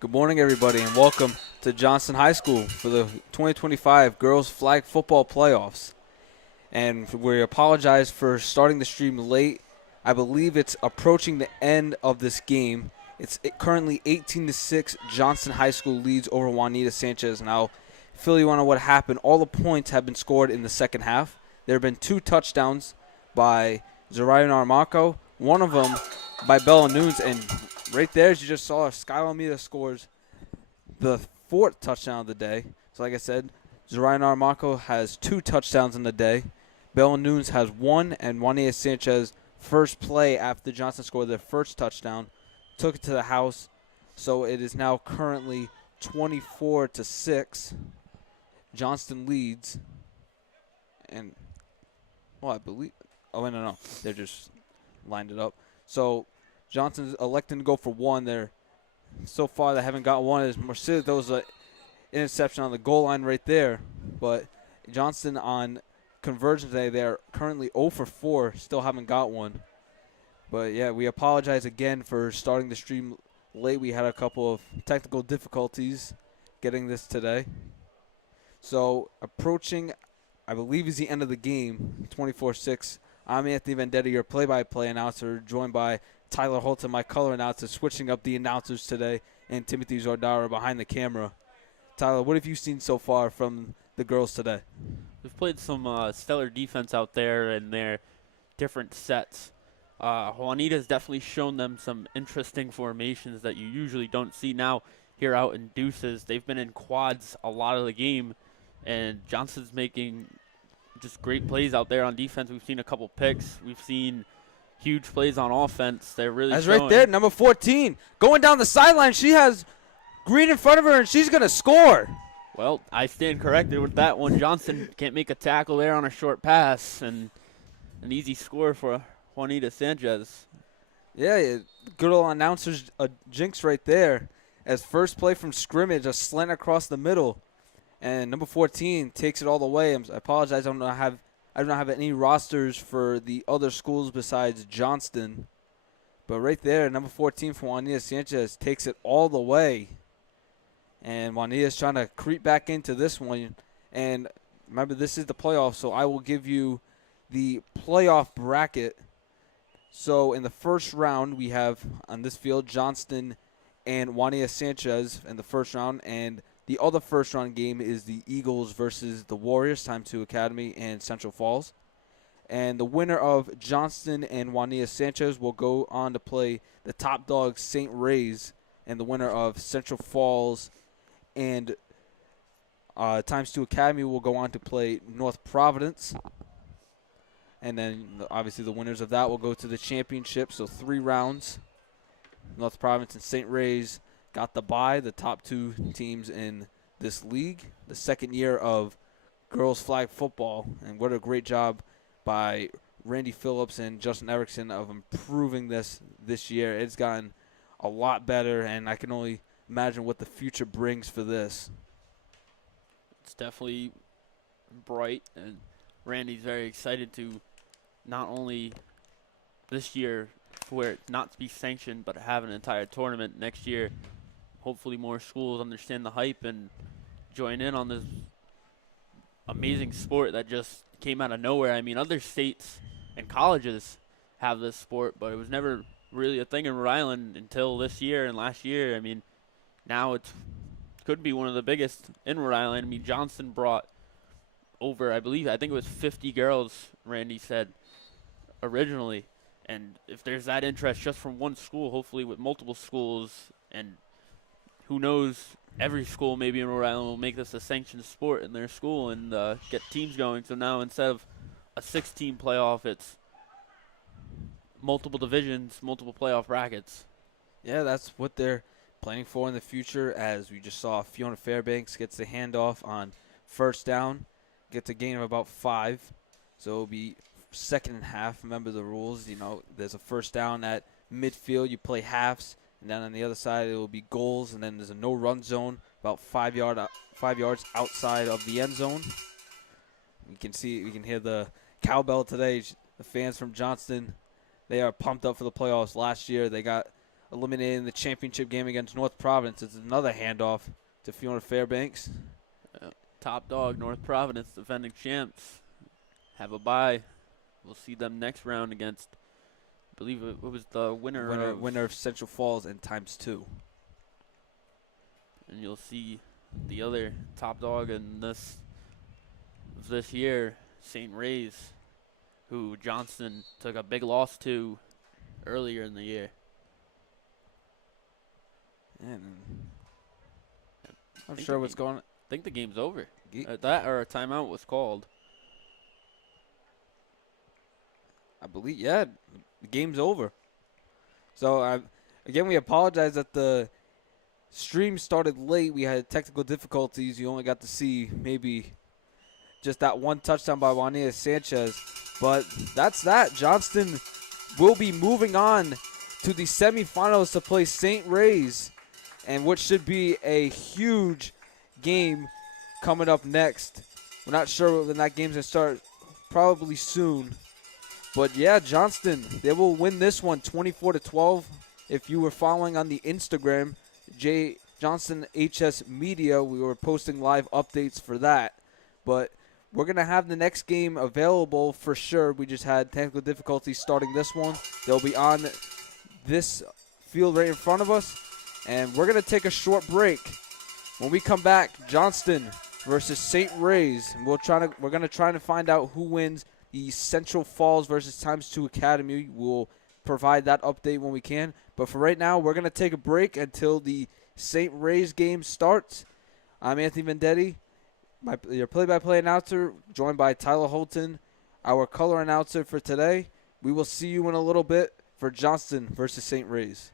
Good morning, everybody, and welcome to Johnston High School for the 2025 Girls Flag Football Playoffs. And we apologize for starting the stream late. I believe it's approaching the end of this game. It's currently 18-6. Johnston High School leads over Juanita Sanchez. Now, fill you in on what happened. All the points have been scored in the second half. There have been 2 touchdowns by Zariah Narmaco, one of them by Bella Nunes, and right there, as you just saw, Skylar Almeida scores the 4th touchdown of the day. So like I said, Zariah Narmaco has 2 touchdowns in the day. Bella Nunes has 1, and Juanita Sanchez, first play after Johnston scored their first touchdown, took it to the house. So it is now currently 24-6. Johnston leads. And, well, I believe, no. They're just lined it up. So Johnston's electing to go for 1. So far, they haven't got one. As Marcelo, there was an interception on the goal line right there. But Johnston on conversion today, they're currently 0 for 4, still haven't got one. But, yeah, we apologize again for starting the stream late. We had a couple of technical difficulties getting this today. So, approaching, I believe, is the end of the game, 24-6. I'm Anthony Vendetti, your play-by-play announcer, joined by Tyler Holton, my color announcer, switching up the announcers today, and Timothy Zordara behind the camera. Tyler, what have you seen so far from the girls today? We've played some stellar defense out there in their different sets. Juanita's definitely shown them some interesting formations that you usually don't see now here out in deuces. They've been in quads a lot of the game, and Johnston's making just great plays out there on defense. We've seen a couple picks. We've seen huge plays on offense. They're really That's showing. right there, number 14. Going down the sideline, she has Green in front of her, and she's going to score. Well, I stand corrected with that one. Johnston can't make a tackle there on a short pass, and an easy score for Juanita Sanchez. Yeah, good old announcer's jinx right there. As first play from scrimmage, a slant across the middle. And number 14 takes it all the way. I apologize, I do not have any rosters for the other schools besides Johnston. But right there, number 14 for Juanita Sanchez takes it all the way. And Juanita's trying to creep back into this one. And remember, this is the playoff, so I will give you the playoff bracket. So in the first round, we have on this field Johnston and Juanita Sanchez in the first round. And the other first-round game is the Eagles versus the Warriors, Times 2 Academy and Central Falls. And the winner of Johnston and Juanita Sanchez will go on to play the top dog St. Ray's, and the winner of Central Falls and Times 2 Academy will go on to play North Providence. And then, obviously, the winners of that will go to the championship, so 3 rounds. North Providence and St. Ray's got the bye, the top 2 teams in this league. The second year of girls flag football, and what a great job by Randy Phillips and Justin Erickson of improving this year. It's gotten a lot better, and I can only imagine what the future brings for this. It's definitely bright, and Randy's very excited to not only this year for it not to be sanctioned, but have an entire tournament next year. Hopefully more schools understand the hype and join in on this amazing sport that just came out of nowhere. I mean, other states and colleges have this sport, but it was never really a thing in Rhode Island until this year and last year. I mean, now it could be one of the biggest in Rhode Island. I mean, Johnston brought over, I think it was 50 girls, Randy said, originally. And if there's that interest just from one school, hopefully with multiple schools, and who knows, every school maybe in Rhode Island will make this a sanctioned sport in their school and get teams going. So now instead of a 6-team playoff, it's multiple divisions, multiple playoff brackets. Yeah, that's what they're planning for in the future, as we just saw Fiona Fairbanks gets the handoff on first down, gets a gain of about 5. So it'll be second and half. Remember the rules, there's a first down at midfield, you play halves. And then on the other side, it will be goals, and then there's a no-run zone about 5 yards outside of the end zone. We can hear the cowbell today. The fans from Johnston, they are pumped up for the playoffs. Last year, they got eliminated in the championship game against North Providence. It's another handoff to Fiona Fairbanks. Top dog, North Providence, defending champs, have a bye. We'll see them next round against, I believe it was the Winner of Central Falls and ×2. And you'll see the other top dog in this year, St. Ray's, who Johnston took a big loss to earlier in the year. And I'm sure what's going on. I think the game's over. That or a timeout was called. I believe, yeah, the game's over. So, again, we apologize that the stream started late. We had technical difficulties. You only got to see maybe just that one touchdown by Juanita Sanchez. But that's that. Johnston will be moving on to the semifinals to play St. Ray's, and what should be a huge game coming up next. We're not sure when that game's going to start, probably soon. But, yeah, Johnston, they will win this one 24-12. If you were following on the Instagram, J. Johnston HS Media, we were posting live updates for that. But we're going to have the next game available for sure. We just had technical difficulties starting this one. They'll be on this field right in front of us. And we're going to take a short break. When we come back, Johnston versus St. Ray's. And we're going to try to find out who wins the Central Falls versus ×2 Academy. We'll provide that update when we can. But for right now, we're going to take a break until the St. Ray's game starts. I'm Anthony Vendetti, your play-by-play announcer, joined by Tyler Holton, our color announcer for today. We will see you in a little bit for Johnston versus St. Ray's.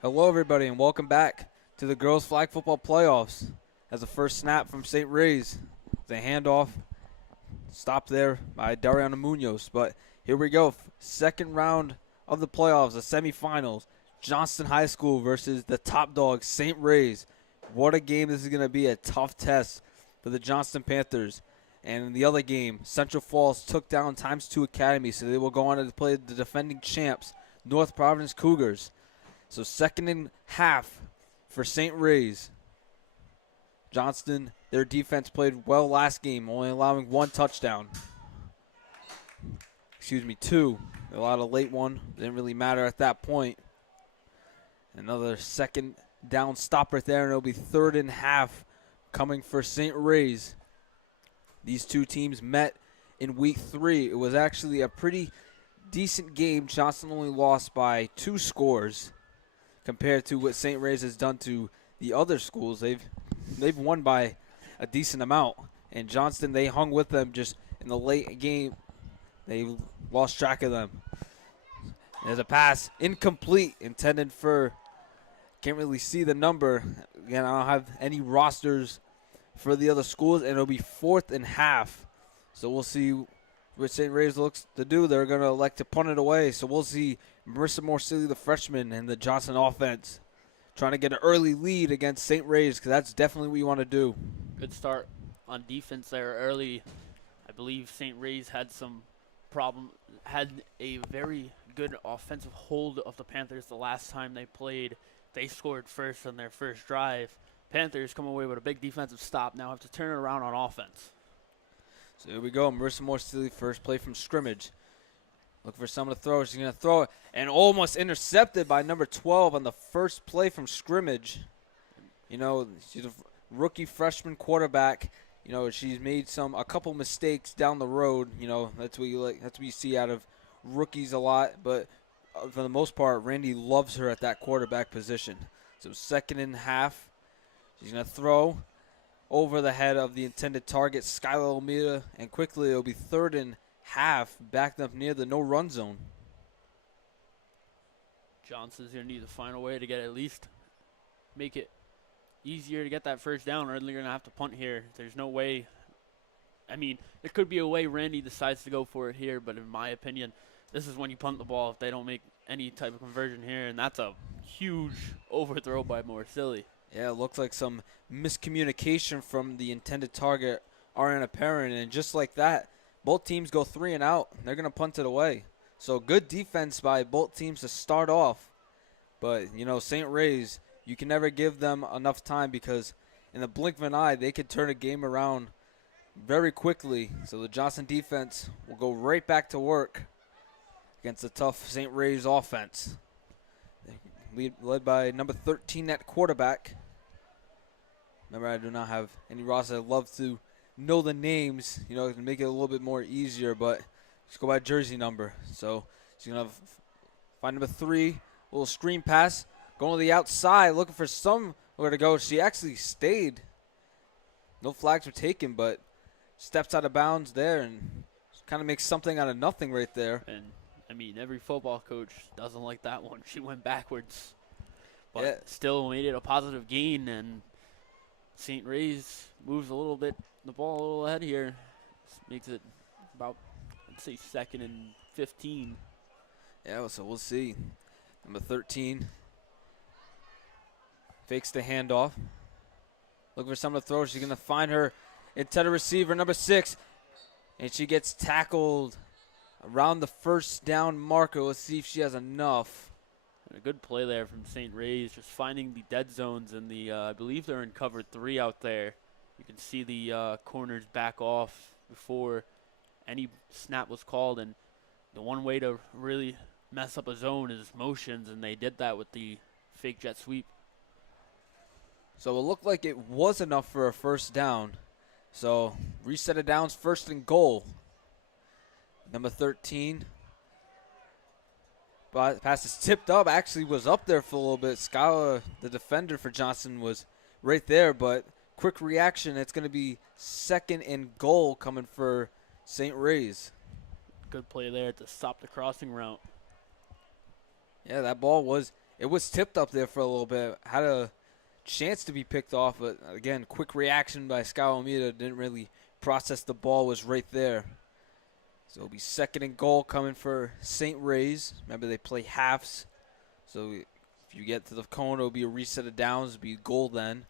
Hello, everybody, and welcome back to the girls flag football playoffs. As the first snap from St. Ray's, the handoff stopped there by Dariana Munoz. But here we go, second round of the playoffs, the semifinals. Johnston High School versus the top dog, St. Ray's. What a game this is going to be, a tough test for the Johnston Panthers. And in the other game, Central Falls took down ×2 Academy, so they will go on to play the defending champs, North Providence Cougars. So second and half for St. Ray's. Johnston, their defense played well last game, only allowing 1 touchdown. Two. They allowed a late one. Didn't really matter at that point. Another second down stop right there, and it'll be third and half coming for St. Ray's. These two teams met in week 3. It was actually a pretty decent game. Johnston only lost by 2 scores compared to what St. Ray's has done to the other schools. They've won by a decent amount. And Johnston, they hung with them just in the late game. They lost track of them. There's a pass, incomplete, intended for, can't really see the number. Again, I don't have any rosters for the other schools, and it'll be fourth and half. So we'll see what St. Ray's looks to do. They're going to elect to punt it away. So we'll see Marissa Morsilli, the freshman, and the Johnston offense trying to get an early lead against St. Ray's, because that's definitely what you want to do. Good start on defense there early. I believe St. Ray's had some problem, had a very good offensive hold of the Panthers the last time they played. They scored first on their first drive. Panthers come away with a big defensive stop. Now have to turn it around on offense. So here we go. Marissa Morsilli, first play from scrimmage. Look for someone to throw. She's going to throw it. And almost intercepted by number 12 on the first play from scrimmage. You know, she's a rookie freshman quarterback. You know, she's made a couple mistakes down the road. You know, that's what you see out of rookies a lot. But for the most part, Randy loves her at that quarterback position. So second and half. She's going to throw over the head of the intended target, Skylar Almeida, and quickly it'll be third and half, backed up near the no-run zone. Johnson's going to need to find a way to get at least make it easier to get that first down, or they're going to have to punt here. There's no way. I mean, there could be a way Randy decides to go for it here, but in my opinion, this is when you punt the ball if they don't make any type of conversion here, and that's a huge overthrow by Morsilli. Yeah, it looked like some miscommunication from the intended target, Ariana Perrin, and just like that, both teams go 3 and out. They're going to punt it away. So good defense by both teams to start off. But, you know, St. Ray's, you can never give them enough time, because in the blink of an eye, they could turn a game around very quickly. So the Johnston defense will go right back to work against the tough St. Ray's offense. Led by number 13 at quarterback. Remember, I do not have any rosters. I'd love to know the names, you know, to make it a little bit more easier, but just go by jersey number. So she's going to find number 3, little screen pass, going to the outside, looking for somewhere to go. She actually stayed. No flags were taken, but steps out of bounds there and kind of makes something out of nothing right there. And I mean, every football coach doesn't like that one. She went backwards, but Yeah. still made it a positive gain, and St. Ray's moves the ball a little ahead here. Makes it about, I'd say, 2nd and 15. Yeah, so we'll see. Number 13 fakes the handoff. Looking for someone to throw. She's going to find her intended receiver, number 6, and she gets tackled around the first down marker. Let's see if she has enough. And a good play there from St. Ray's, just finding the dead zones, and I believe they're in cover 3 out there. You can see the corners back off before any snap was called, and the one way to really mess up a zone is motions, and they did that with the fake jet sweep. So it looked like it was enough for a first down. So reset of downs, first and goal. Number 13. But pass is tipped up. Actually was up there for a little bit. Skylar, the defender for Johnston, was right there. But quick reaction. It's going to be second and goal coming for St. Ray's. Good play there to stop the crossing route. Yeah, that ball was it was tipped up there for a little bit. Had a chance to be picked off, but again, quick reaction by Sky Almeida. Didn't really process the ball, was right there. So it'll be 2nd and goal coming for St. Ray's. Remember, they play halves. So if you get to the cone, it'll be a reset of downs. It'll be goal then.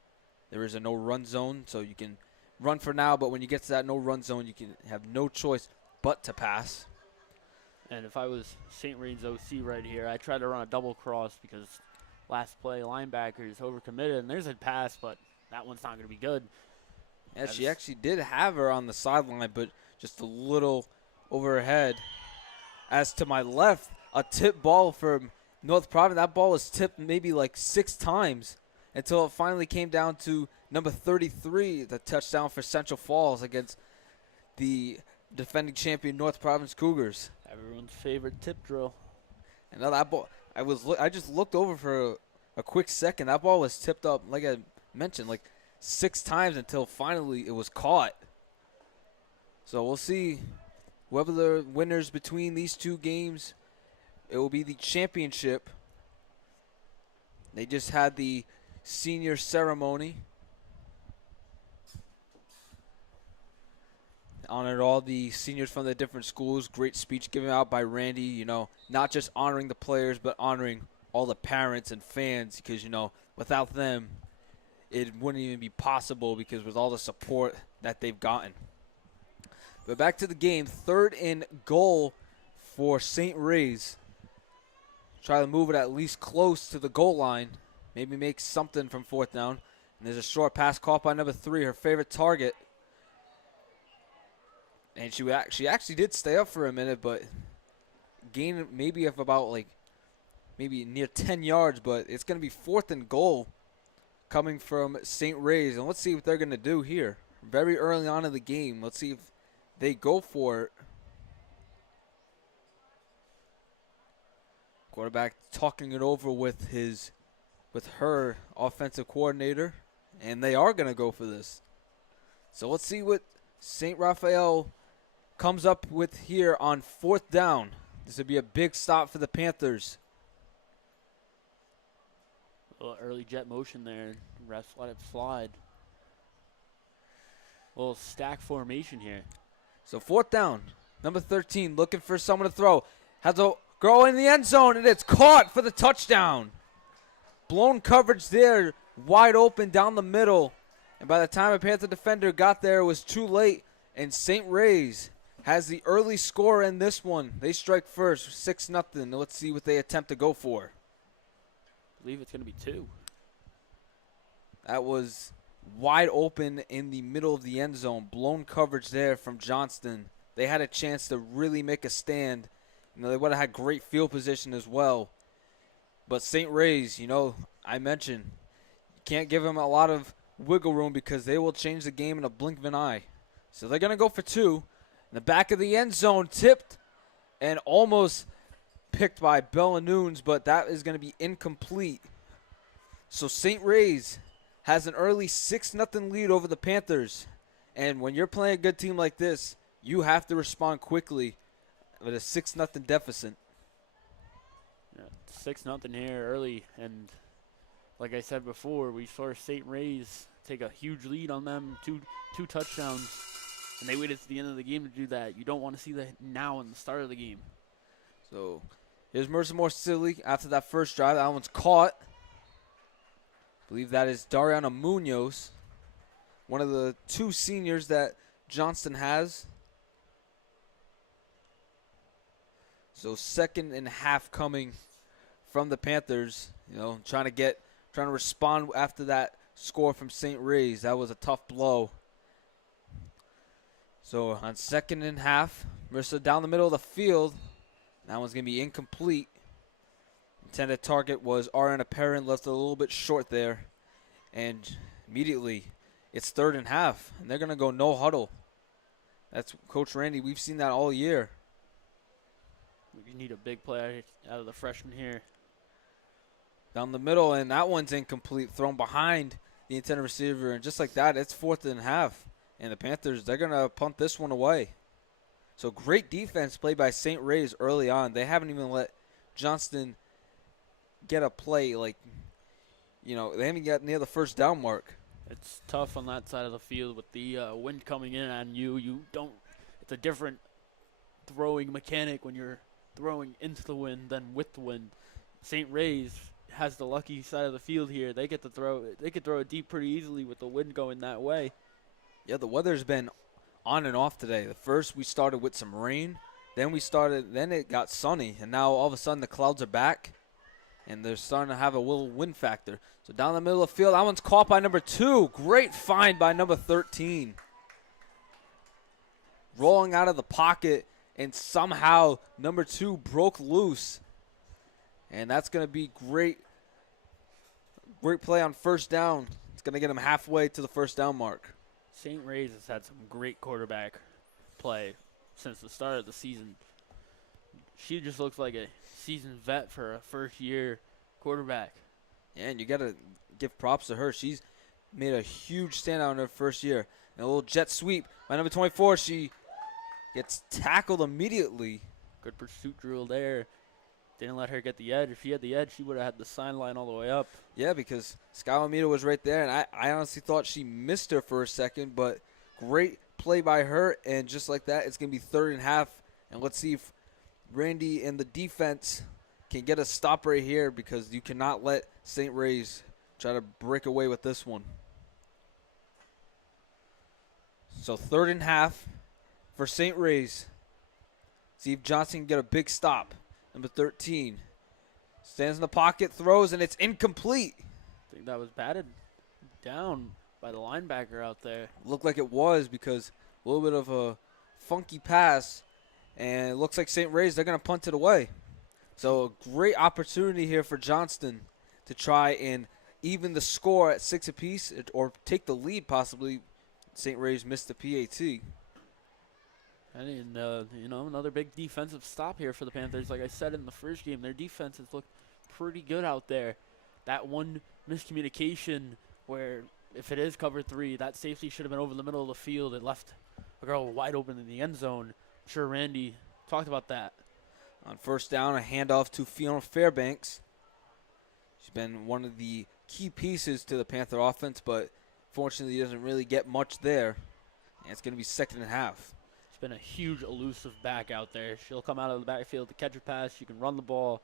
There is a no-run zone, so you can run for now, but when you get to that no-run zone, you can have no choice but to pass. And if I was St. Ray's OC right here, I'd try to run a double cross because last play linebacker is overcommitted, and there's a pass, but that one's not going to be good. Yeah, she actually did have her on the sideline, but just a little over her head. As to my left, a tip ball from North Providence. That ball was tipped maybe like 6 times until it finally came down to number 33, the touchdown for Central Falls against the defending champion North Providence Cougars. Everyone's favorite tip drill. And now that ball, I just looked over for a quick second. That ball was tipped up, like I mentioned, like 6 times until finally it was caught. So we'll see whoever the winners between these two games. It will be the championship. They just had the senior ceremony. Honored all the seniors from the different schools. Great speech given out by Randy, not just honoring the players, but honoring all the parents and fans because, without them, it wouldn't even be possible because with all the support that they've gotten. But back to the game, 3rd and goal for St. Ray's. Try to move it at least close to the goal line. Maybe make something from 4th down. And there's a short pass caught by number 3, her favorite target. And she actually did stay up for a minute, but gained maybe of about maybe near 10 yards. But it's going to be 4th and goal coming from St. Ray's. And let's see what they're going to do here. Very early on in the game. Let's see if they go for it. Quarterback talking it over with her offensive coordinator. And they are going to go for this. So let's see what St. Raphael comes up with here on 4th down. This would be a big stop for the Panthers. A little early jet motion there. Refs let it slide. A little stack formation here. So 4th down. Number 13 looking for someone to throw. Has a girl in the end zone, and it's caught for the touchdown. Blown coverage there. Wide open down the middle. And by the time a Panther defender got there, it was too late. And St. Ray's has the early score in this one. They strike first, 6-0. Let's see what they attempt to go for. I believe it's going to be 2. That was wide open in the middle of the end zone. Blown coverage there from Johnston. They had a chance to really make a stand. They would have had great field position as well. But St. Ray's, I mentioned, you can't give them a lot of wiggle room because they will change the game in a blink of an eye. So they're going to go for 2. In the back of the end zone, tipped and almost picked by Bella Nunes, but that is going to be incomplete. So St. Ray's has an early 6-0 lead over the Panthers. And when you're playing a good team like this, you have to respond quickly with a 6-0 deficit. Yeah, 6-0 here early, and like I said before, we saw St. Ray's take a huge lead on them, two touchdowns, and they waited to the end of the game to do that. You don't want to see that now in the start of the game. So here's Mercer Silly after that first drive. That one's caught. I believe that is Dariana Munoz, one of the 2 seniors that Johnston has. So 2nd and half coming from the Panthers, trying to respond after that score from St. Ray's. That was a tough blow. So on 2nd and half, Mercer down the middle of the field. That one's going to be incomplete. Intended target was Ariana Perrin, left a little bit short there. And immediately, it's 3rd and half, and they're going to go no huddle. That's Coach Randy. We've seen that all year. We need a big play out of the freshman here. Down the middle, and that one's incomplete, thrown behind the intended receiver. And just like that, it's 4th and half. And the Panthers, they're going to punt this one away. So great defense played by St. Ray's early on. They haven't even let Johnston get a play like, they haven't got near the first down mark. It's tough on that side of the field with the wind coming in on you. It's a different throwing mechanic when you're throwing into the wind than with the wind. St. Ray's has the lucky side of the field here. They could throw it deep pretty easily with the wind going that way. Yeah, the weather's been on and off today. The first we started with some rain, then it got sunny, and now all of a sudden the clouds are back, and they're starting to have a little wind factor. So down the middle of the field, that one's caught by number 2. Great find by number 13. Rolling out of the pocket, and somehow number 2 broke loose. And that's going to be great play on first down. It's going to get him halfway to the first down mark. St. Ray's has had some great quarterback play since the start of the season. She just looks like a seasoned vet for a first-year quarterback. Yeah, and you got to give props to her. She's made a huge standout in her first year. And a little jet sweep by number 24. She gets tackled immediately. Good pursuit drill there. Didn't let her get the edge. If she had the edge, she would have had the sideline all the way up. Yeah, because Skylar Mita was right there, and I honestly thought she missed her for a second, but great play by her, and just like that, it's going to be 3rd and half. And let's see if Randy and the defense can get a stop right here, because you cannot let St. Ray's try to break away with this one. So 3rd and half for St. Ray's. See if Johnson can get a big stop. Number 13 stands in the pocket, throws, and it's incomplete. I think that was batted down by the linebacker out there. Looked like it was, because a little bit of a funky pass, and it looks like St. Ray's, they're going to punt it away. So a great opportunity here for Johnston to try and even the score at 6 apiece, or take the lead possibly. St. Ray's missed the PAT. And another big defensive stop here for the Panthers. Like I said in the first game, their defense has looked pretty good out there. That one miscommunication where, if it is cover 3, that safety should have been over the middle of the field. It left a girl wide open in the end zone. I'm sure Randy talked about that. On first down, a handoff to Fiona Fairbanks. She's been one of the key pieces to the Panther offense, but fortunately doesn't really get much there. And it's going to be 2nd and half. Been a huge elusive back out there. She'll come out of the backfield to catch a pass. She can run the ball.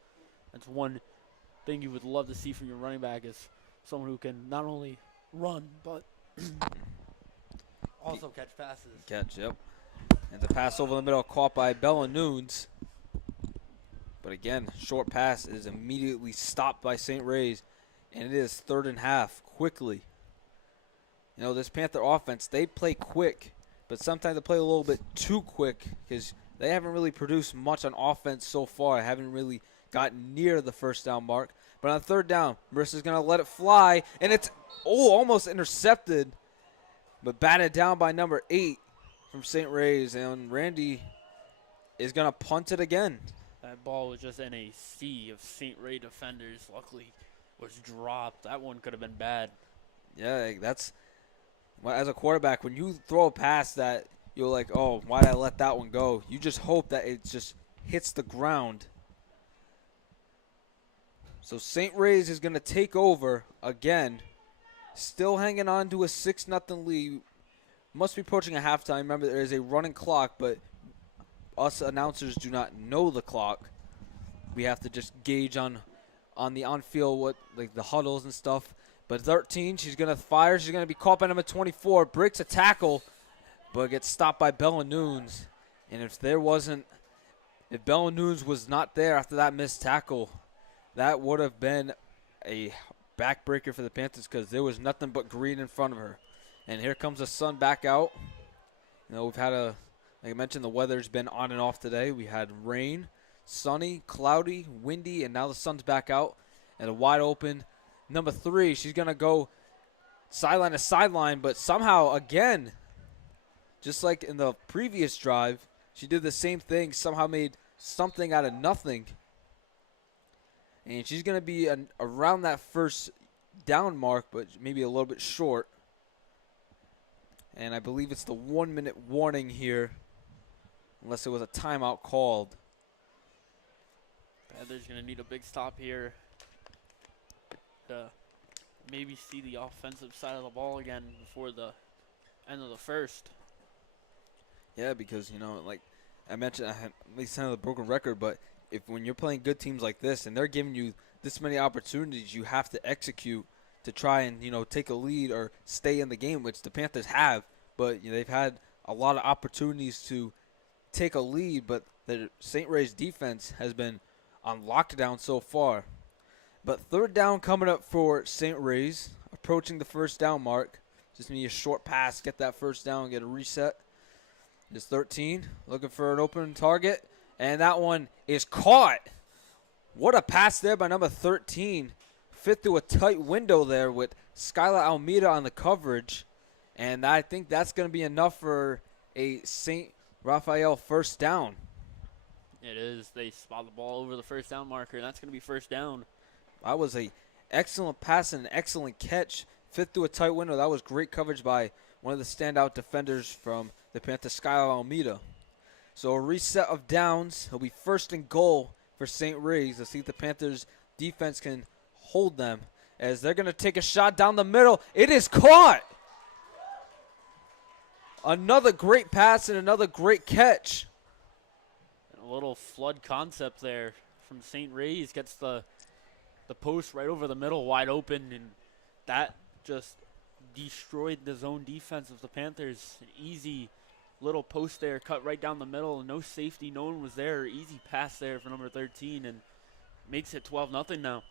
That's one thing you would love to see from your running back, is someone who can not only run but also catch passes. Yep. And the pass over the middle caught by Bella Nunes. But again, short pass is immediately stopped by St. Ray's, and it is 3rd and half quickly. This Panther offense, they play quick, but sometimes they play a little bit too quick, because they haven't really produced much on offense so far. Haven't really gotten near the first down mark. But on 3rd down, Marissa's going to let it fly, and it's almost intercepted, but batted down by number 8 from St. Ray's, and Randy is going to punt it again. That ball was just in a sea of St. Ray defenders. Luckily, was dropped. That one could have been bad. Yeah, that's... Well, as a quarterback, when you throw a pass that you're like, oh, why did I let that one go? You just hope that it just hits the ground. So St. Ray's is going to take over again. Still hanging on to a 6-0 lead. Must be approaching a halftime. Remember, there is a running clock, but us announcers do not know the clock. We have to just gauge on the on-field, the huddles and stuff. But 13, she's going to fire. She's going to be caught by number 24. Breaks a tackle, but gets stopped by Bella Nunes. And if Bella Nunes was not there after that missed tackle, that would have been a backbreaker for the Panthers, because there was nothing but green in front of her. And here comes the sun back out. We've had like I mentioned, the weather's been on and off today. We had rain, sunny, cloudy, windy, and now the sun's back out. And a wide open number 3, she's going to go sideline to sideline, but somehow, again, just like in the previous drive, she did the same thing, somehow made something out of nothing. And she's going to be around that first down mark, but maybe a little bit short. And I believe it's the 1-minute warning here, unless it was a timeout called. Panthers going to need a big stop here. to maybe see the offensive side of the ball again before the end of the first. Yeah, because, like I mentioned, I had at least kind of the broken record, but when you're playing good teams like this and they're giving you this many opportunities, you have to execute to try and, take a lead or stay in the game, which the Panthers have. But they've had a lot of opportunities to take a lead, but the St. Ray's defense has been on lockdown so far. But third down coming up for St. Ray's, approaching the first down mark. Just need a short pass, get that first down, get a reset. It's 13, looking for an open target, and that one is caught. What a pass there by number 13. Fit through a tight window there with Skylar Almeida on the coverage, and I think that's going to be enough for a St. Raphael first down. It is. They spot the ball over the first down marker, and that's going to be first down. That was a excellent pass and an excellent catch. Fit through a tight window. That was great coverage by one of the standout defenders from the Panthers, Skylar Almeida. So a reset of downs. It'll be first and goal for St. Ray's. Let's see if the Panthers defense can hold them as they're going to take a shot down the middle. It is caught. Another great pass and another great catch. And a little flood concept there from St. Ray's. Gets the post right over the middle wide open, and that just destroyed the zone defense of the Panthers. An easy little post there, cut right down the middle, and no safety. No one was there. Easy pass there for number 13, and makes it 12-0 now.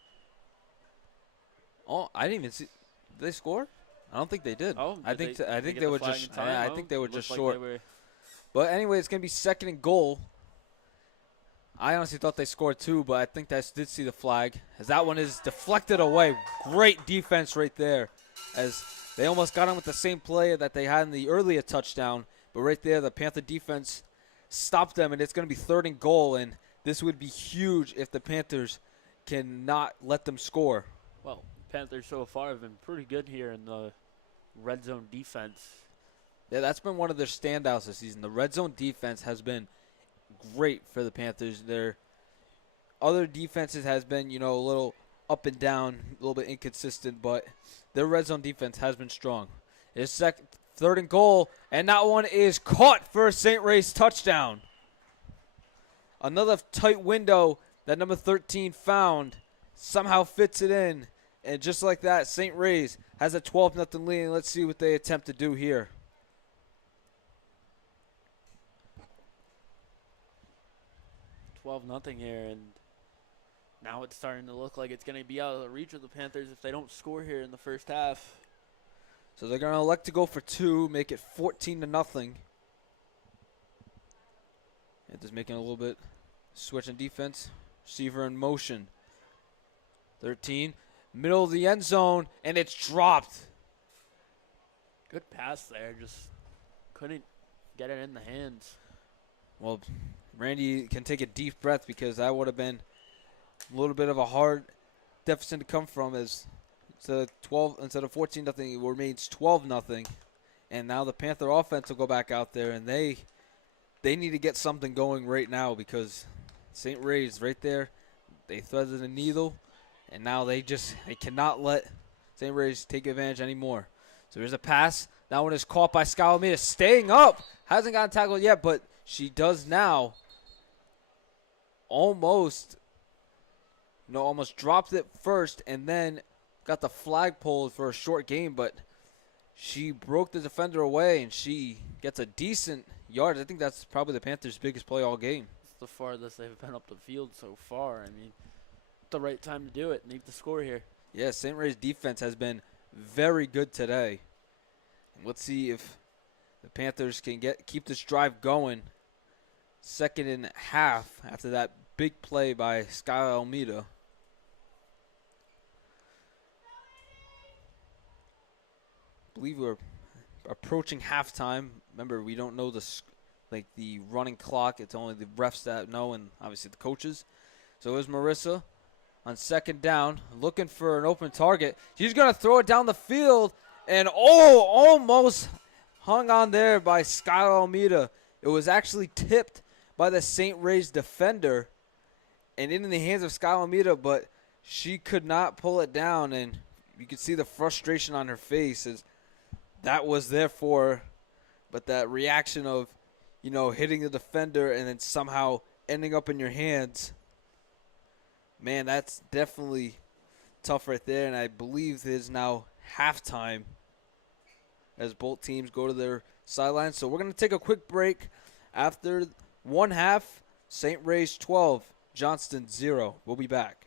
Oh, I didn't even see. Did they score? I don't think they did. Oh, I think they were just. I think they were just short. But anyway, it's gonna be second and goal. I honestly thought they scored too, but I think I did see the flag as that one is deflected away. Great defense right there, as they almost got him with the same play that they had in the earlier touchdown. But right there, the Panther defense stopped them, and it's going to be third and goal. And this would be huge if the Panthers cannot let them score. Well, Panthers so far have been pretty good here in the red zone defense. Yeah, that's been one of their standouts this season. The red zone defense has been great for the Panthers. Their other defenses has been, a little up and down, a little bit inconsistent, but their red zone defense has been strong. It's third and goal, and that one is caught for a St. Ray's touchdown. Another tight window that number 13 found, somehow fits it in, and just like that, St. Ray's has a 12-0 lead. Let's see what they attempt to do here. Nothing here, and now it's starting to look like it's going to be out of the reach of the Panthers if they don't score here in the first half. So they're going to elect to go for two, make it 14-0. And just making a little bit switch in defense. Receiver in motion. 13, middle of the end zone, and it's dropped. Good pass there, just couldn't get it in the hands. Well, Randy can take a deep breath because that would have been a little bit of a hard deficit to come from, as instead of 14-0, it remains 12-0. And now the Panther offense will go back out there, and they need to get something going right now because St. Ray's right there, they threaded the needle, and now they cannot let St. Ray's take advantage anymore. So there's a pass. That one is caught by Skylar Almeida, staying up. Hasn't gotten tackled yet, but she does now. Almost dropped it first and then got the flag pulled for a short game, but she broke the defender away and she gets a decent yard. I think that's probably the Panthers' biggest play all game. It's the farthest they've been up the field so far. I mean, the right time to do it. Need to score here. Yeah, St. Ray's defense has been very good today. Let's see if the Panthers can keep this drive going. Second and a half after that big play by Skylar Almeida. I believe we're approaching halftime. Remember, we don't know the running clock. It's only the refs that know, and obviously the coaches. So here's Marissa on second down, looking for an open target. She's going to throw it down the field, and almost hung on there by Skylar Almeida. It was actually tipped by the St. Ray's defender and in the hands of Skylar Almeida, but she could not pull it down, and you could see the frustration on her face as that was there for her. But that reaction of, hitting the defender and then somehow ending up in your hands, man, that's definitely tough right there. And I believe it is now halftime as both teams go to their sidelines. So we're going to take a quick break. After one half, St. Ray's 12, Johnston 0. We'll be back.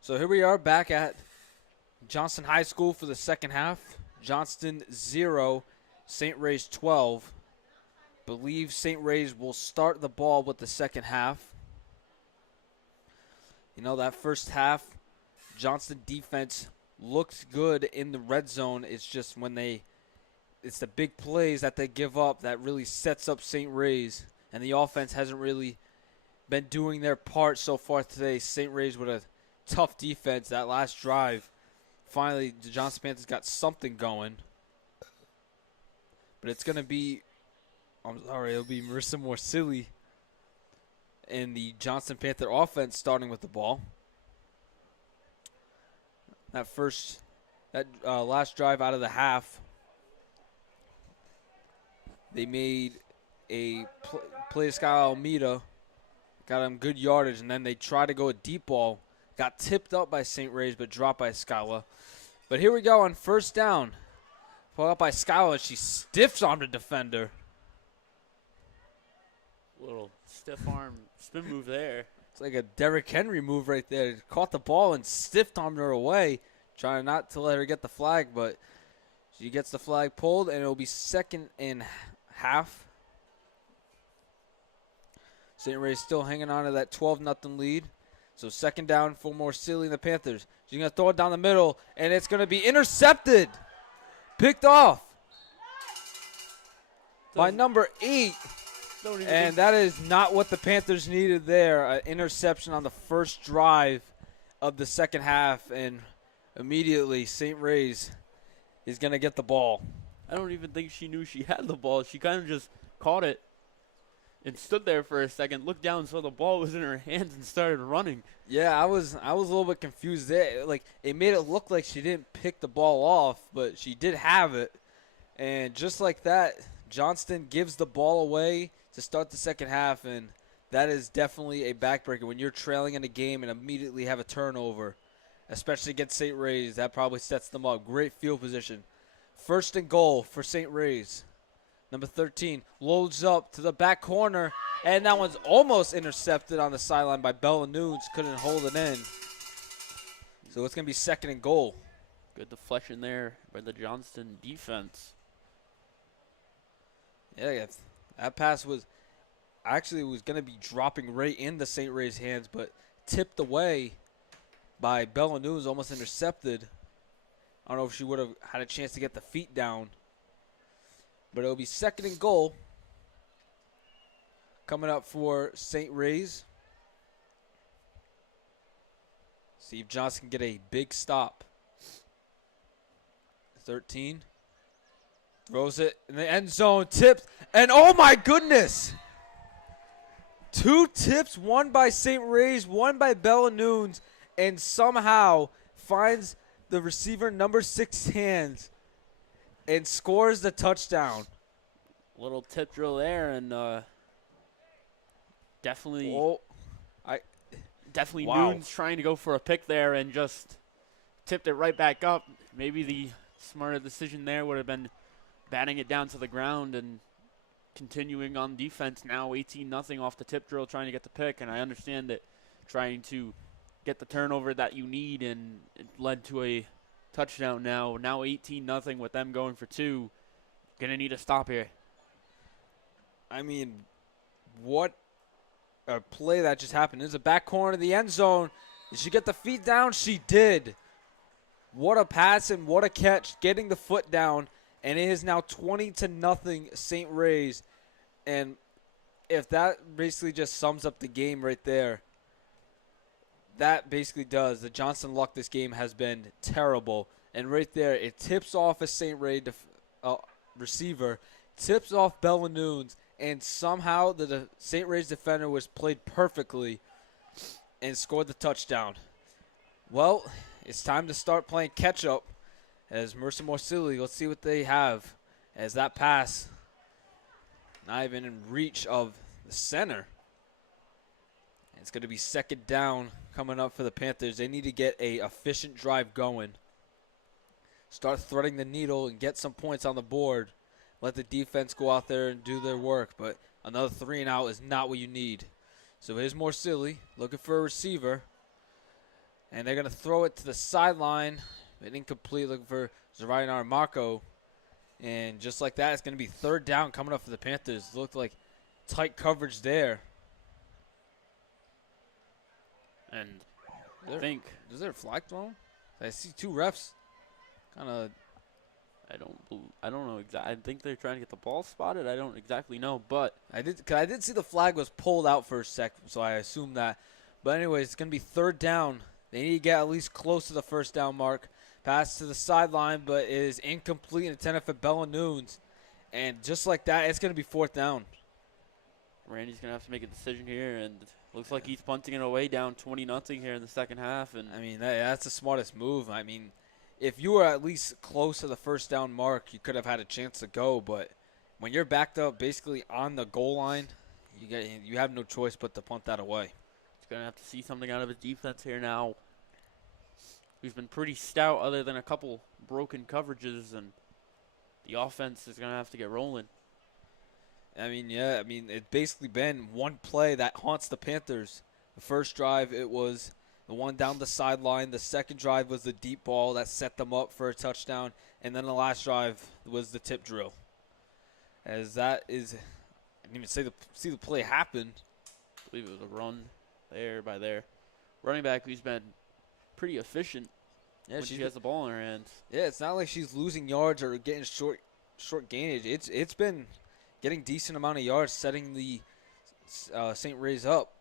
So here we are back at Johnston High School for the second half. Johnston 0, St. Ray's 12. Believe St. Ray's will start the ball with the second half. That first half, Johnston defense looks good in the red zone. It's just when it's the big plays that they give up that really sets up St. Ray's. And the offense hasn't really been doing their part so far today. St. Ray's with a tough defense. That last drive, finally, the Johnston Panthers got something going. But it's going to be, it'll be Marissa Morsili in the Johnston Panther offense starting with the ball. That last drive out of the half, they made a play to Sky Almeida, got him good yardage, and then they tried to go a deep ball, Got tipped up by St. Ray's, but dropped by Skyla. But here we go on first down. Pulled up by Skyla. She stiff-armed the defender. Little stiff arm spin move there. It's like a Derrick Henry move right there. Caught the ball and stiff-armed her away, trying not to let her get the flag, but she gets the flag pulled, and it'll be 2nd and half. St. Ray's still hanging on to that 12-0 lead. So 2nd down for Morsilli and the Panthers. She's going to throw it down the middle, and it's going to be intercepted. Picked off by number 8. And that is not what the Panthers needed there. An interception on the first drive of the second half, and immediately St. Ray's is going to get the ball. I don't even think she knew she had the ball. She kind of just caught it and stood there for a second, looked down, saw the ball was in her hands, and started running. Yeah, I was a little bit confused there. Like, it made it look like she didn't pick the ball off, but she did have it. And just like that, Johnston gives the ball away to start the second half, and that is definitely a backbreaker. When you're trailing in a game and immediately have a turnover, especially against St. Ray's, that probably sets them up. Great field position. 1st and goal for St. Ray's. Number 13 loads up to the back corner, and that one's almost intercepted on the sideline by Bella Nunes. Couldn't hold it in. So it's going to be 2nd and goal. Good deflection there by the Johnston defense. Yeah, that pass was going to be dropping right into St. Ray's hands, but tipped away by Bella Nunes, almost intercepted. I don't know if she would have had a chance to get the feet down. But it'll be 2nd and goal coming up for St. Ray's. See if Johnson can get a big stop. 13. Throws it in the end zone. Tipped. And oh my goodness! 2 tips, one by St. Ray's, one by Bella Nunes, and somehow finds the receiver number 6 hands and scores the touchdown. Little tip drill there, and definitely wow. Nunes trying to go for a pick there and just tipped it right back up. Maybe the smarter decision there would have been batting it down to the ground and continuing on defense. Now 18-0 off the tip drill, trying to get the pick, and I understand that trying to get the turnover that you need, and it led to a touchdown now. Now 18-0 with them going for 2. Gonna need a stop here. I mean, what a play that just happened. There's a back corner of the end zone. Did she get the feet down? She did. What a pass and what a catch, getting the foot down. And it is now 20-0 St. Ray's. And if that basically just sums up the game right there, that basically does. The Johnston luck this game has been terrible. And right there, it tips off a St. Ray receiver, tips off Bella Nunes, and somehow the St. Ray's defender was played perfectly and scored the touchdown. Well, it's time to start playing catch-up as Mercer Morsilli. Let's see what they have as that pass not even in reach of the center. It's going to be 2nd down coming up for the Panthers. They need to get a efficient drive going. Start threading the needle and get some points on the board. Let the defense go out there and do their work. But another 3 and out is not what you need. So here's Morsilli looking for a receiver. And they're going to throw it to the sideline. But incomplete, looking for Zarian Marco. And just like that, it's going to be 3rd down coming up for the Panthers. It looked like tight coverage there. And is there a flag thrown? I see 2 refs. Kind of. I don't know exactly. I think they're trying to get the ball spotted. I don't exactly know, but I did see the flag was pulled out for a sec, so I assume that. But anyways, it's going to be 3rd down. They need to get at least close to the 1st down mark. Pass to the sideline, but it is incomplete and intended for Bella Nunes. And just like that, it's going to be 4th down. Randy's going to have to make a decision here, and looks like he's punting it away down 20-0 here in the second half. And I mean, that's the smartest move. I mean, if you were at least close to the 1st down mark, you could have had a chance to go. But when you're backed up basically on the goal line, you have no choice but to punt that away. He's going to have to see something out of his defense here now. who's been pretty stout other than a couple broken coverages, and the offense is going to have to get rolling. I mean, yeah, I mean, it's basically been one play that haunts the Panthers. The first drive, it was the one down the sideline. The second drive was the deep ball that set them up for a touchdown. And then the last drive was the tip drill. As that is, I didn't even see the play happen. I believe it was a run there by their running back, who's been pretty efficient when she has the ball in her hands. Yeah, it's not like she's losing yards or getting short gainage. It's been getting decent amount of yards, setting the St. Ray's up.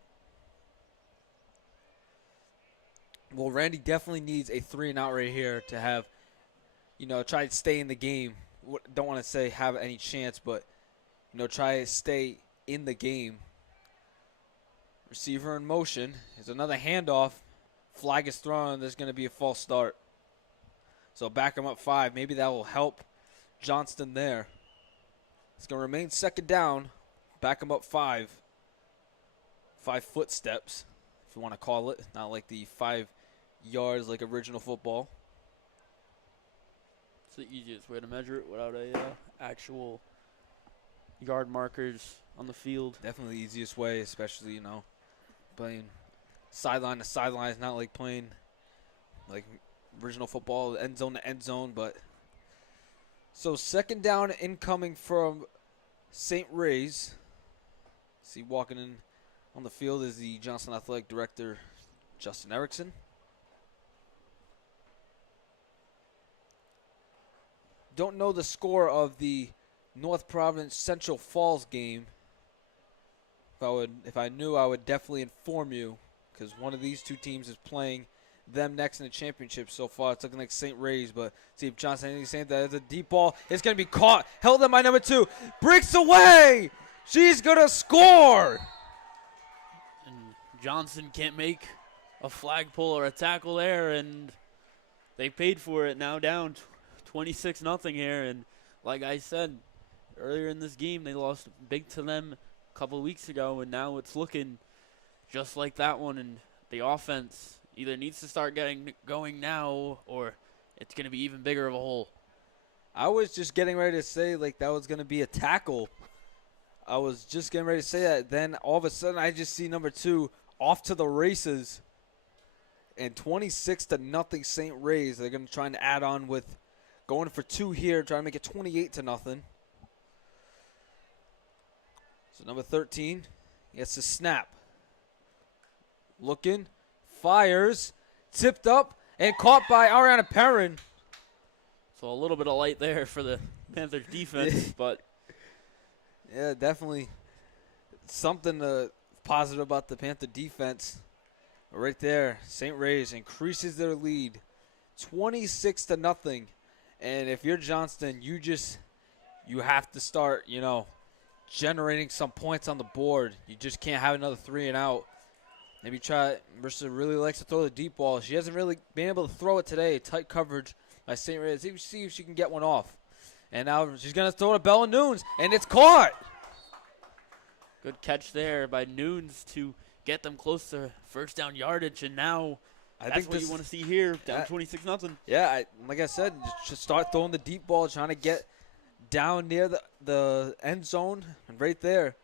Well, Randy definitely needs a 3-and-out right here to have, try to stay in the game. Don't want to say have any chance, but, try to stay in the game. Receiver in motion. There's another handoff. Flag is thrown. There's going to be a false start. So back him up 5. Maybe that will help Johnston there. It's going to remain second down. Back him up 5. 5 footsteps, if you want to call it. Not like the 5 yards like original football. It's the easiest way to measure it without a actual yard markers on the field. Definitely the easiest way, especially, playing sideline to sideline. It's not like playing like original football, end zone to end zone. But so second down incoming from St. Ray's. See, walking in on the field is the Johnston Athletic Director, Justin Erickson. Don't know the score of the North Providence Central Falls game. If I knew, I would definitely inform you, because one of these two teams is playing them next in the championship so far. It's looking like St. Ray's, but see if Johnson anything saying that it's a deep ball. It's going to be caught. Held in by number 2. Breaks away. She's going to score. And Johnson can't make a flagpole or a tackle there, and they paid for it. Now down 26-0 here, and like I said earlier in this game, they lost big to them a couple of weeks ago, and now it's looking just like that one, and the offense either needs to start getting going now, or it's going to be even bigger of a hole. I was just getting ready to say like that was going to be a tackle. I was just getting ready to say that. Then all of a sudden I just see number 2 off to the races. And 26-0 St. Ray's. They're going to try and add on with going for 2 here, trying to make it 28-0. So number 13 gets the snap. Looking, fires, tipped up, and caught by Ariana Perrin. So a little bit of light there for the Panthers defense, but yeah, definitely something positive about the Panther defense. Right there, St. Ray's increases their lead 26-0. And if you're Johnston, you have to start, generating some points on the board. You just can't have another 3-and-out. Maybe try. Mercer really likes to throw the deep ball. She hasn't really been able to throw it today. Tight coverage by St. Ray's. See if she can get one off. And now she's going to throw to Bella Nunes, and it's caught. Good catch there by Nunes to get them close to first down yardage, and now that's what you want to see here, down 26-0. Yeah, like I said, just start throwing the deep ball, trying to get down near the end zone, and right there,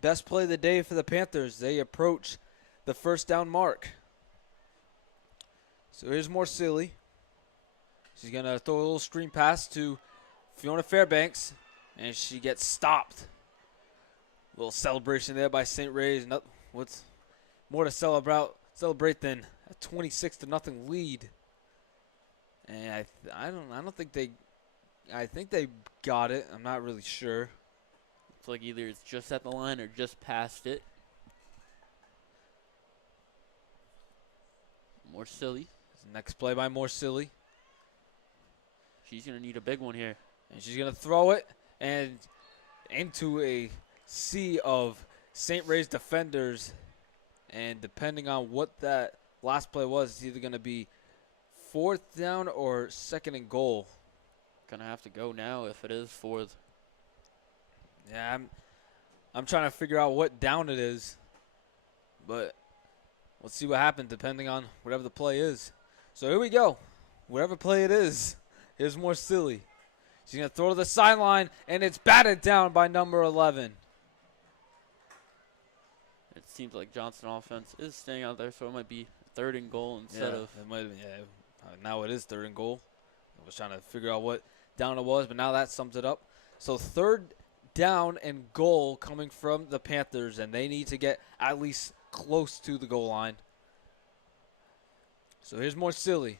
best play of the day for the Panthers. They approach the first down mark. So here's Morsilli. She's going to throw a little screen pass to Fiona Fairbanks, and she gets stopped. A little celebration there by St. Ray's. What's more to celebrate than a 26-0 lead? And I don't think they. I think they got it. I'm not really sure. It's like either it's just at the line or just past it. Morsilli. Next play by Morsilli. She's going to need a big one here. And she's going to throw it and into a sea of St. Ray's defenders. And depending on what that last play was, it's either going to be 4th down or 2nd and goal. Going to have to go now if it is 4th. Yeah, I'm trying to figure out what down it is. But let's see what happens depending on whatever the play is. So here we go. Whatever play it is, here's more silly. She's going to throw to the sideline, and it's batted down by number 11. It seems like Johnson offense is staying out there, so it might be 3rd and goal instead of. It might have been, now it is 3rd and goal. I was trying to figure out what down it was, but now that sums it up. So 3rd down and goal coming from the Panthers, and they need to get at least close to the goal line. So here's more silly.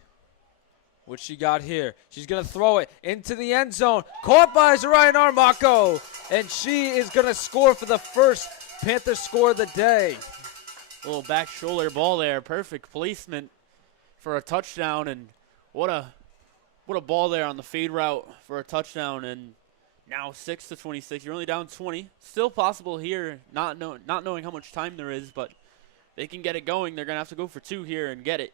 What she got here? She's going to throw it into the end zone. Caught by Zarian Armako. And she is going to score for the first Panther score of the day. A little back shoulder ball there. Perfect placement for a touchdown. And what a ball there on the fade route for a touchdown. And now 6-26. You're only down 20. Still possible here, not knowing how much time there is, but they can get it going. They're going to have to go for 2 here and get it.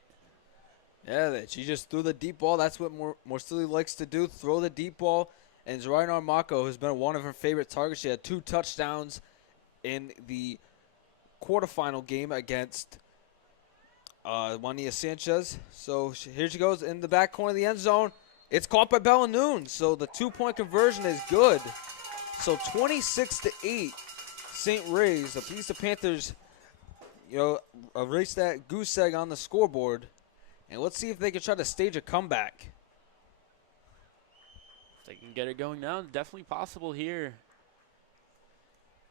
Yeah, she just threw the deep ball. That's what Morsilli likes to do, throw the deep ball. And Zarian Armako has been one of her favorite targets. She had 2 touchdowns in the quarterfinal game against Juanita Sanchez. So here she goes in the back corner of the end zone. It's caught by Bella Noon. So the 2-point conversion is good. So 26-8, St. Ray's. At least the Panthers, erase that goose egg on the scoreboard. And let's see if they can try to stage a comeback. If they can get it going now, definitely possible here.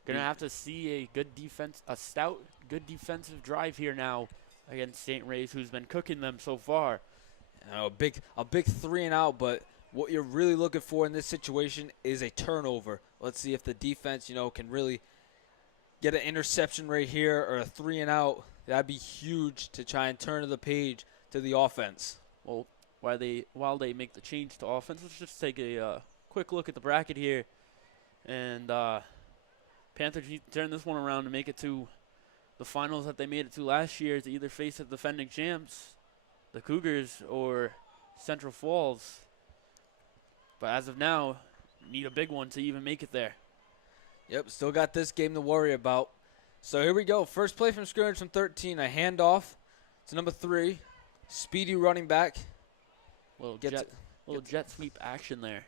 Gonna have to see a good defense, a stout, good defensive drive here now against St. Ray's, who's been cooking them so far. A big 3-and-out, but what you're really looking for in this situation is a turnover. Let's see if the defense, can really get an interception right here or a 3-and-out. That'd be huge to try and turn to the page to the offense. Well, while they make the change to offense, let's just take a quick look at the bracket here. And Panthers need to turn this one around to make it to the finals that they made it to last year, to either face the defending champs, the Cougars, or Central Falls. But as of now, need a big one to even make it there. Yep, still got this game to worry about. So here we go. First play from scrimmage from 13, a handoff to number 3. Speedy running back. Little jet sweep action there.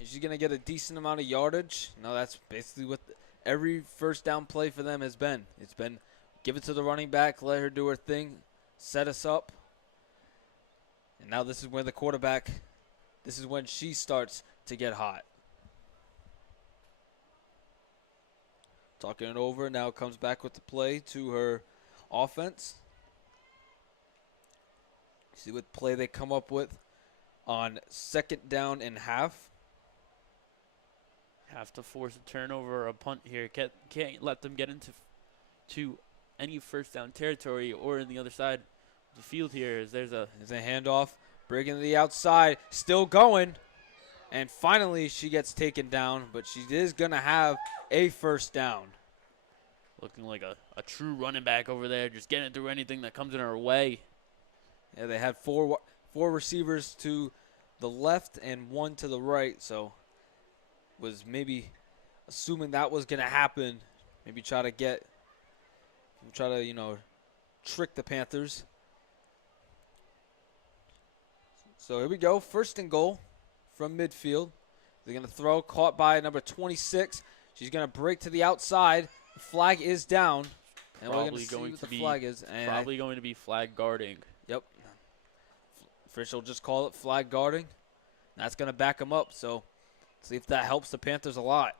Is she going to get a decent amount of yardage? No, that's basically what every first down play for them has been. It's been give it to the running back, let her do her thing, set us up. And now this is where this is when she starts to get hot. Talking it over, now comes back with the play to her offense. See what play they come up with on 2nd down and half. Have to force a turnover or a punt here. Can't let them get into any first down territory or in the other side of the field here. As there's a handoff, breaking to the outside, still going. And finally she gets taken down, but she is going to have a first down. Looking like a true running back over there, just getting through anything that comes in her way. Yeah, they had four receivers to the left and 1 to the right, so was maybe assuming that was going to happen. Maybe try to trick the Panthers. So here we go, 1st and goal from midfield. They're going to throw, caught by number 26. She's going to break to the outside. The flag is down. And we're going to see what the flag is. And probably going to be flag guarding. Yep. Official just call it flag guarding. That's going to back them up. So see if that helps the Panthers a lot.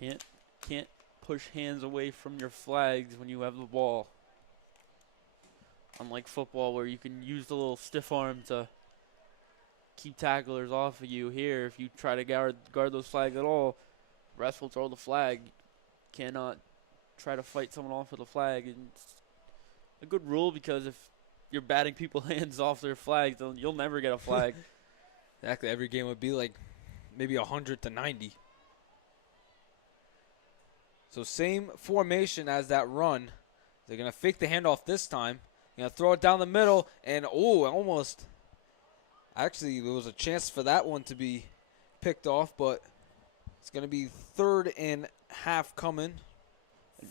Can't push hands away from your flags when you have the ball. Unlike football, where you can use the little stiff arm to keep tacklers off of you. Here, if you try to guard those flags at all, refs will throw the flag. Cannot try to fight someone off with a flag. And it's a good rule, because if you're batting people's hands off their flags, then you'll never get a flag. Exactly. Every game would be like maybe 100-90. So same formation as that run. They're going to fake the handoff this time. Going to throw it down the middle. And, almost. Actually, there was a chance for that one to be picked off, but it's going to be 3rd and half coming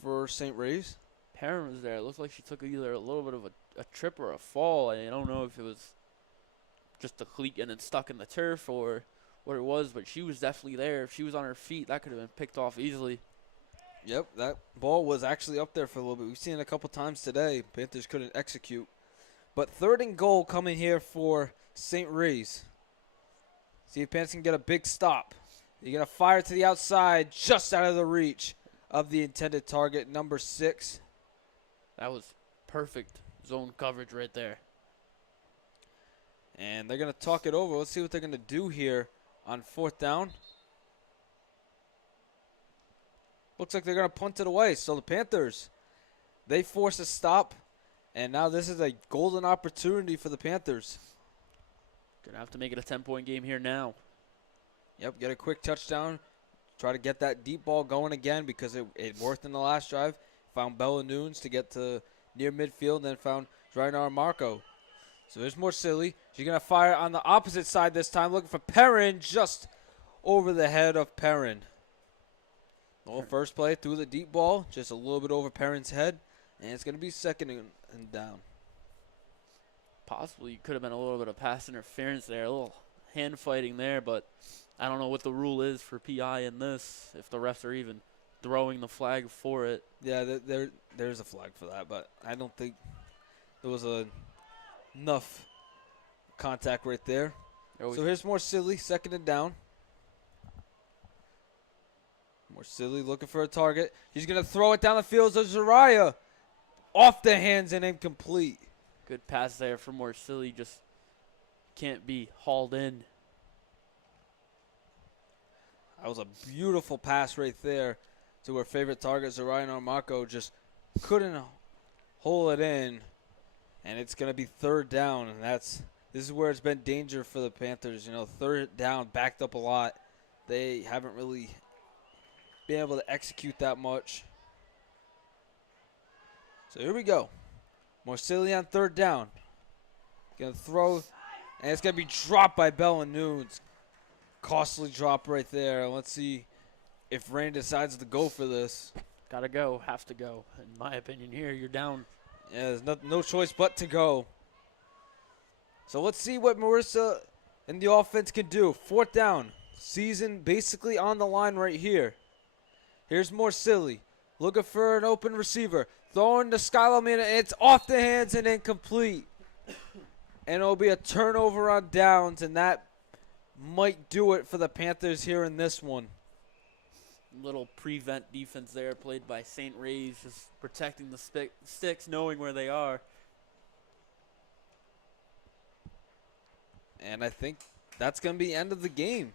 for St. Ray's. Perrin was there. It looked like she took either a little bit of a trip or a fall. I don't know if it was just a cleat and it stuck in the turf or what it was, but she was definitely there. If she was on her feet, that could have been picked off easily. Yep, that ball was actually up there for a little bit. We've seen it a couple times today. Panthers couldn't execute. But 3rd and goal coming here for St. Ray's. See if Panthers can get a big stop. You're going to fire to the outside, just out of the reach of the intended target, number 6. That was perfect zone coverage right there. And they're going to talk it over. Let's see what they're going to do here on 4th down. Looks like they're going to punt it away. So the Panthers, they force a stop. And now this is a golden opportunity for the Panthers. Going to have to make it a 10-point game here now. Yep, get a quick touchdown. Try to get that deep ball going again because it worked in the last drive. Found Bella Nunes to get to near midfield, then found Drainar Marco. So there's more Silly. She's going to fire on the opposite side this time, looking for Perrin, just over the head of Perrin. Well, first play through the deep ball, just a little bit over Perrin's head, and it's going to be 2nd and down. Possibly could have been a little bit of pass interference there, a little hand fighting there, but I don't know what the rule is for PI in this, if the refs are even throwing the flag for it. Yeah, there's a flag for that, but I don't think there was enough contact right there. So here's more Silly, 2nd and down. More Silly looking for a target. He's going to throw it down the field to Zariah. Off the hands and incomplete. Good pass there for more Silly, just can't be hauled in. That was a beautiful pass right there to our favorite target, Zariah Marco. Just couldn't hold it in. And it's going to be 3rd down. And this is where it's been danger for the Panthers. 3rd down, backed up a lot. They haven't really been able to execute that much. So here we go. Morcilli on 3rd down. Going to throw, and it's going to be dropped by Bella Nunes. Costly drop right there. Let's see if Rain decides to go for this. Gotta go, have to go. In my opinion here, you're down. Yeah, there's no choice but to go. So let's see what Marissa and the offense can do. 4th down. Season basically on the line right here. Here's Morcilli. Looking for an open receiver. Throwing to Skylar Mina. It's off the hands and incomplete. And it'll be a turnover on downs, and that might do it for the Panthers here in this one. Little prevent defense there played by St. Ray's, just protecting the sticks, knowing where they are. And I think that's going to be the end of the game.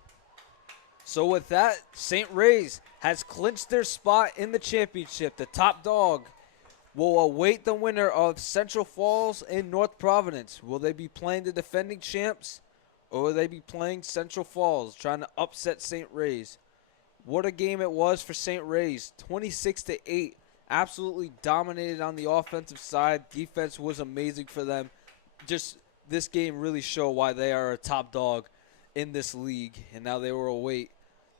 So with that, St. Ray's has clinched their spot in the championship. The top dog will await the winner of Central Falls and North Providence. Will they be playing the defending champs, or will they be playing Central Falls, trying to upset St. Ray's? What a game it was for St. Ray's. 26-8. Absolutely dominated on the offensive side. Defense was amazing for them. Just this game really showed why they are a top dog in this league. And now they will await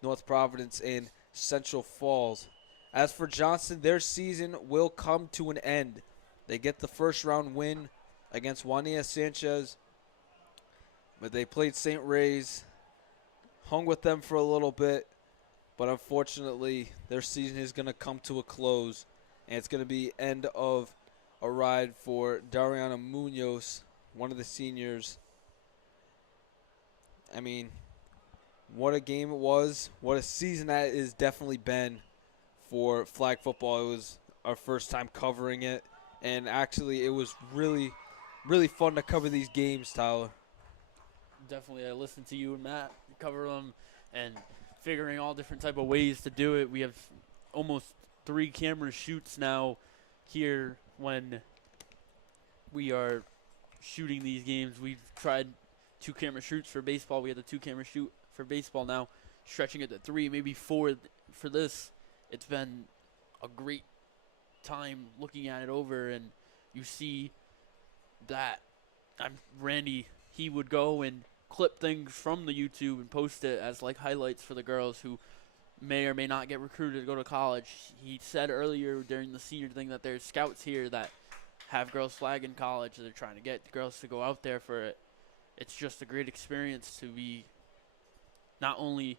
North Providence and Central Falls. As for Johnston, their season will come to an end. They get the first round win against Juania Sanchez. But they played St. Ray's, hung with them for a little bit. But unfortunately, their season is going to come to a close. And it's going to be end of a ride for Dariana Munoz, one of the seniors. I mean, what a game it was. What a season that has definitely been for flag football. It was our first time covering it. And actually, it was really, really fun to cover these games, Tyler. Definitely, I listened to you and Matt cover them and figuring all different type of ways to do it. We have almost 3 camera shoots now here when we are shooting these games. We've tried 2 camera shoots for baseball. We had the 2 camera shoot for baseball now, stretching it to 3, maybe 4 for this. It's been a great time looking at it over, and you see that Randy, he would go and clip things from the YouTube and post it as like highlights for the girls who may or may not get recruited to go to college. He said earlier during the senior thing that there's scouts here that have girls flag in college. They're trying to get the girls to go out there for it. It's just a great experience to be not only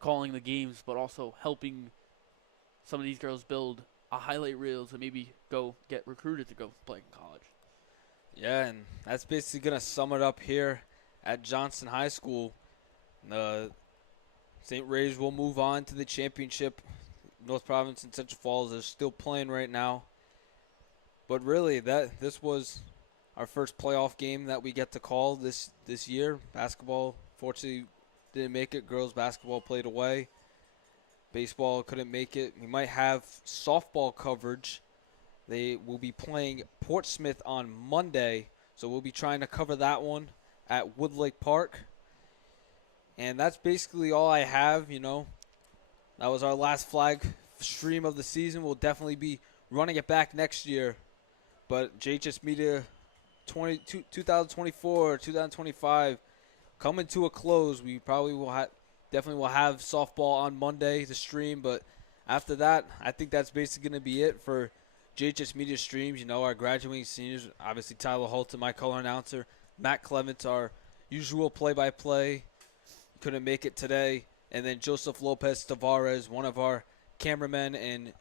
calling the games, but also helping some of these girls build a highlight reel to maybe go get recruited to go play in college. Yeah, and that's basically going to sum it up here at Johnston High School. The St. Ray's will move on to the championship. North Providence and Central Falls are still playing right now. But really, this was our first playoff game that we get to call this year. Basketball, fortunately, didn't make it. Girls basketball played away. Baseball couldn't make it. We might have softball coverage. They will be playing Portsmouth on Monday, so we'll be trying to cover that one at Woodlake Park. And that's basically all I have, That was our last flag stream of the season. We'll definitely be running it back next year. But JHS Media 2024, 2025 coming to a close. We probably will definitely will have softball on Monday to stream. But after that, I think that's basically going to be it for JHS Media streams. Our graduating seniors, obviously Tyler Holton, my color announcer, Matt Clements, our usual play-by-play. Couldn't make it today. And then Joseph Lopez Tavares, one of our cameramen, and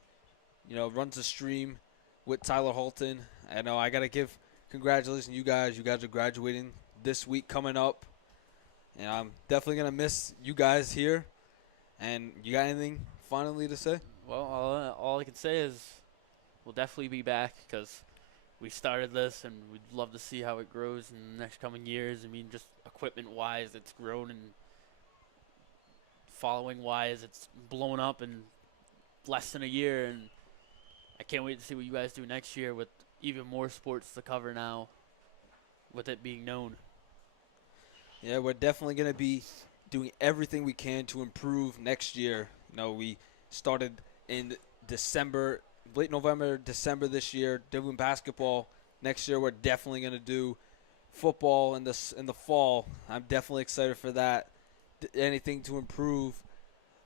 runs the stream with Tyler Holton. I know I gotta give congratulations to you guys. You guys are graduating this week coming up, and I'm definitely gonna miss you guys here. And you got anything finally to say? Well, all I can say is we'll definitely be back because we started this, and we'd love to see how it grows in the next coming years. I mean, just equipment-wise, it's grown, and following-wise, it's blown up in less than a year, and I can't wait to see what you guys do next year with even more sports to cover now, with it being known. Yeah, we're definitely going to be doing everything we can to improve next year. We started in December, late November, December this year, doing basketball. Next year, we're definitely going to do football in the fall. I'm definitely excited for that. Anything to improve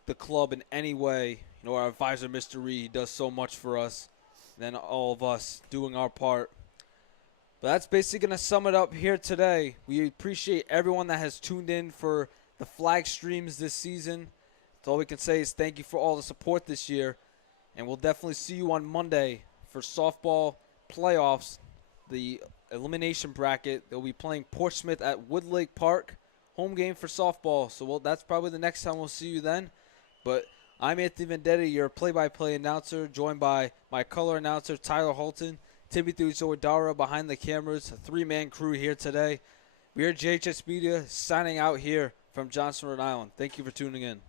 the club in any way. Our advisor, Mr. Reed, he does so much for us. And then all of us doing our part. But that's basically going to sum it up here today. We appreciate everyone that has tuned in for the flag streams this season. That's all we can say is thank you for all the support this year. And we'll definitely see you on Monday for softball playoffs, the elimination bracket. They'll be playing Portsmouth at Woodlake Park. Home game for softball. So that's probably the next time we'll see you then. But I'm Anthony Vendetti, your play-by-play announcer, joined by my color announcer, Tyler Holton, Timothy Zordara behind the cameras, a three-man crew here today. We are JHS Media signing out here from Johnston, Rhode Island. Thank you for tuning in.